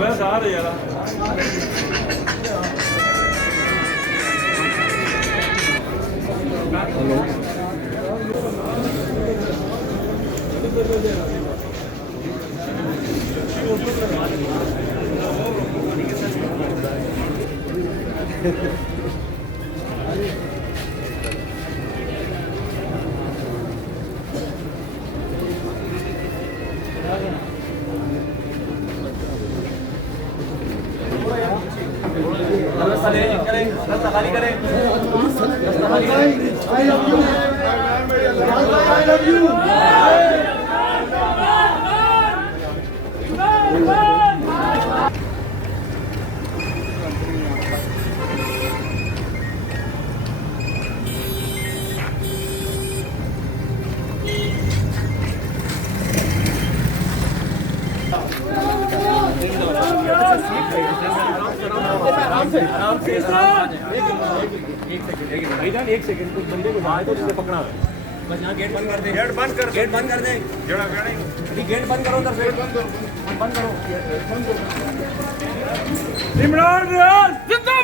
मैं सारे यार हेलो खाली करें I love you. एक सेकंड कुछ बंदे को जाए तो उसे पकड़ा है बस यहाँ गेट बंद कर दे गेट बंद कर दे अभी गेट बंद करो उधर से बंद करो इमरान रियाज जिंदाबाद।